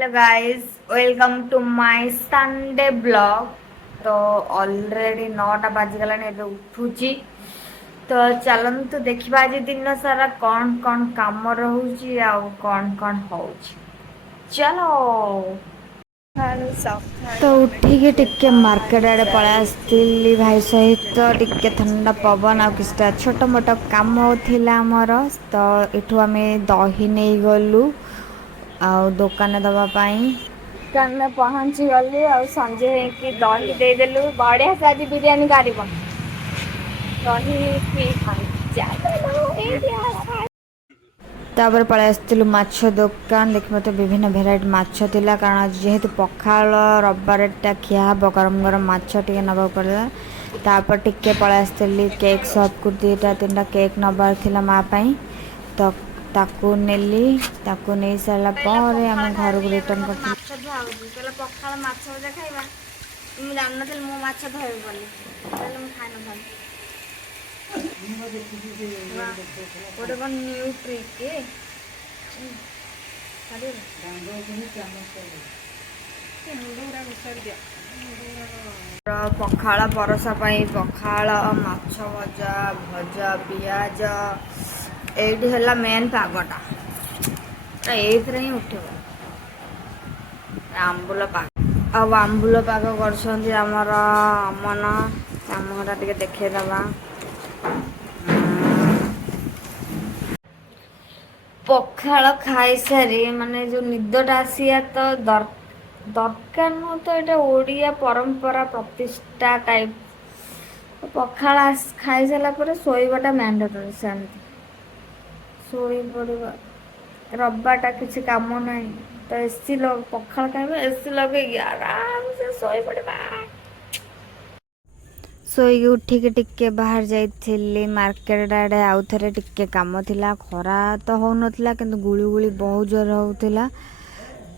Hello guys, welcome to my Sunday blog. तो already 9टा बाजिगलानी ଏବେ ଉଠୁଛି। ତ ଚାଲନ୍ତୁ ଦେଖିବା ଆଜି ଦିନ ସାରା କ'ଣ କ'ଣ କାମ ରହୁଛି ଆଉ କ'ଣ କ'ଣ ହଉଛି। ଚାଲ। ତ ଉଠିକି ଟିକେ ମାର୍କେଟ ଆଡ଼େ ପଳେଇ ଆସିଥିଲି ଭାଇ ସହିତ। ଟିକେ ଥଣ୍ଡା ପବନ ଆଉ କିଛିଟା ଛୋଟ ମୋଟ କାମ ଥିଲା ଆମର। ତ ଏଠୁ ଆମେ ଦହି ନେଇଗଲୁ ଆଉ ଦୋକାନ ଦେବା ପାଇଁ। ଦୋକାନରେ ପହଞ୍ଚି ଗଲି ଆଉ ସଞ୍ଜୟ ହେଇକି ଦହି ଦେଇଦେଲୁ। ବଢ଼ିଆ ସେ ଆଜି ବିରିୟାନୀ କରିବ। ଦହି ତାପରେ ପଳେଇ ଆସିଥିଲୁ ମାଛ ଦୋକାନ। ଦେଖି ମୋତେ ବିଭିନ୍ନ ଭେରାଇଟି ମାଛ ଥିଲା, କାରଣ ଯେହେତୁ ପଖାଳ ରବିବାରଟା ଖିଆ ହେବ, ଗରମ ଗରମ ମାଛ ଟିକେ ନେବାକୁ ପଡ଼ିଲା। ତାପରେ ଟିକେ ପଳେଇ ଆସିଥିଲି କେକ୍ ସପ୍କୁ 2-3ଟା କେକ୍ ନେବାର ଥିଲା ମା ପାଇଁ। ତ ତାକୁ ନେଲି। ତାକୁ ନେଇ ସାରିଲା ପରେ ଆମେ ଘରକୁ ରିଟର୍ନ କରିଥିଲୁ। ମାଛ ଧୁଆ ହେଉଛି, କହିଲେ ପଖାଳ ମାଛ ଭଜା ଖାଇବା। ମୁଁ ଜାଣିନଥିଲି ମୁଁ ମାଛ ଧୋଇବି ବୋଲି, କହିଲେ ମୁଁ ଖାଇନଥାନ୍ତି। ଗୋଟେ କ'ଣ ନ୍ୟୁ ଟ୍ରିକ୍ ପଖାଳ ପରସା ପାଇଁ ପଖାଳ, ମାଛ ଭଜା, ଭଜା, ପିଆଜ। ଏଇଠି ହେଲା ମେନ୍ ପାଗଟା, ଏଇଥିରେ ହିଁ ଉଠିବ। ଆମ୍ବୁଲ ପାଗ ଆଉ ଆମ୍ବୁଲ ପାଗ କରୁଛନ୍ତି ଆମର ଅମନ। ଆମ ଘର ଟିକେ ଦେଖେଇଦେବା। ପଖାଳ ଖାଇସାରି ମାନେ ଯେଉଁ ନିଦଟା ଆସିବା ତ ଦରକାର ନୁହଁ, ତ ଏଇଟା ଓଡ଼ିଆ ପରମ୍ପରା ପ୍ରତିଷ୍ଠା ଟାଇପ୍। ପଖାଳ ଖାଇସାରିଲା ପରେ ଶୋଇବାଟା ମ୍ୟାଣ୍ଡେଟୋରୀ। ସେମିତି ଶୋଇପଡ଼ିବା। ରବିବାରଟା କିଛି କାମ ନାହିଁ ତ ପଖାଳ ଖାଇବା, ଏସି ଲଗେଇକି ଆରାମସେ ଶୋଇପଡ଼ିବା। ଶୋଇକି ଉଠିକି ଟିକେ ବାହାରି ଯାଇଥିଲି ମାର୍କେଟ ଆଡ଼େ। ଆଉ ଥରେ ଟିକେ କାମ ଥିଲା। ଖରା ତ ହେଉନଥିଲା କିନ୍ତୁ ଗୁଳିଗୁଳି ବହୁତ ଜୋର ହେଉଥିଲା,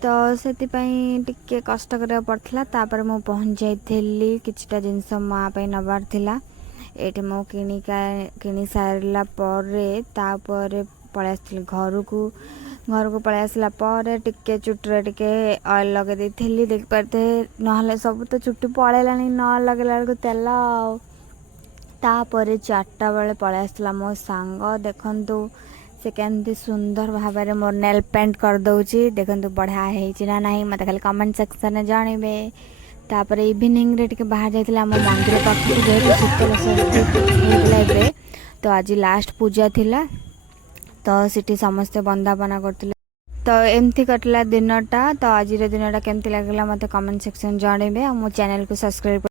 ତ ସେଥିପାଇଁ ଟିକେ କଷ୍ଟ କରିବାକୁ ପଡ଼ିଥିଲା। ତାପରେ ମୁଁ ପହଞ୍ଚି ଯାଇଥିଲି। କିଛିଟା ଜିନିଷ ମା ପାଇଁ ନେବାର ଥିଲା। ଏଇଠି ମୁଁ କିଣି ସାରିଲା ପରେ ତାପରେ ପଳେଇ ଆସିଥିଲି ଘରକୁ ପଳେଇ ଆସିଲା ପରେ ଟିକେ ଚୁଟିରେ ଟିକେ ଅଏଲ୍ ଲଗାଇ ଦେଇଥିଲି। ଦେଖିପାରିତେ, ନହେଲେ ସବୁ ତ ଚୁଟି ପଳେଇଲାଣି ନ ଲଗାଇଲା ବେଳକୁ ତେଲ। ଆଉ ତାପରେ 4ଟା ବେଳେ ପଳେଇ ଆସିଥିଲା ମୋ ସାଙ୍ଗ। ଦେଖନ୍ତୁ ସେ କେମିତି ସୁନ୍ଦର ଭାବରେ ମୋର ନେଲ୍ ପେଣ୍ଟ କରିଦେଉଛି। ଦେଖନ୍ତୁ ବଢ଼ିଆ ହେଇଛି ନା ନାହିଁ, ମୋତେ ଖାଲି କମେଣ୍ଟ ସେକ୍ସନରେ ଜଣାଇବେ। ତାପରେ ଇଭିନିଂରେ ଟିକେ ବାହାରି ଯାଇଥିଲା ଆମ ମନ୍ଦିର ପାଖକୁ, ଯେହେତୁ ଶୀତଳ ଷଷ୍ଠୀ ହେଇଥିଲା ଏବେ, ତ ଆଜି ଲାଷ୍ଟ ପୂଜା ଥିଲା। ତ ସେଠି ସମସ୍ତେ ବନ୍ଦାପନା କରୁଥିଲେ। ତ ଏମିତି କଟିଲା ଦିନଟା। ତ ଆଜିର ଦିନଟା କେମିତି ଲାଗିଲା ମୋତେ କମେଣ୍ଟ ସେକ୍ସନ ଜଣାଇବେ। ଆଉ ମୋ ଚ୍ୟାନେଲକୁ ସବସ୍କ୍ରାଇବ୍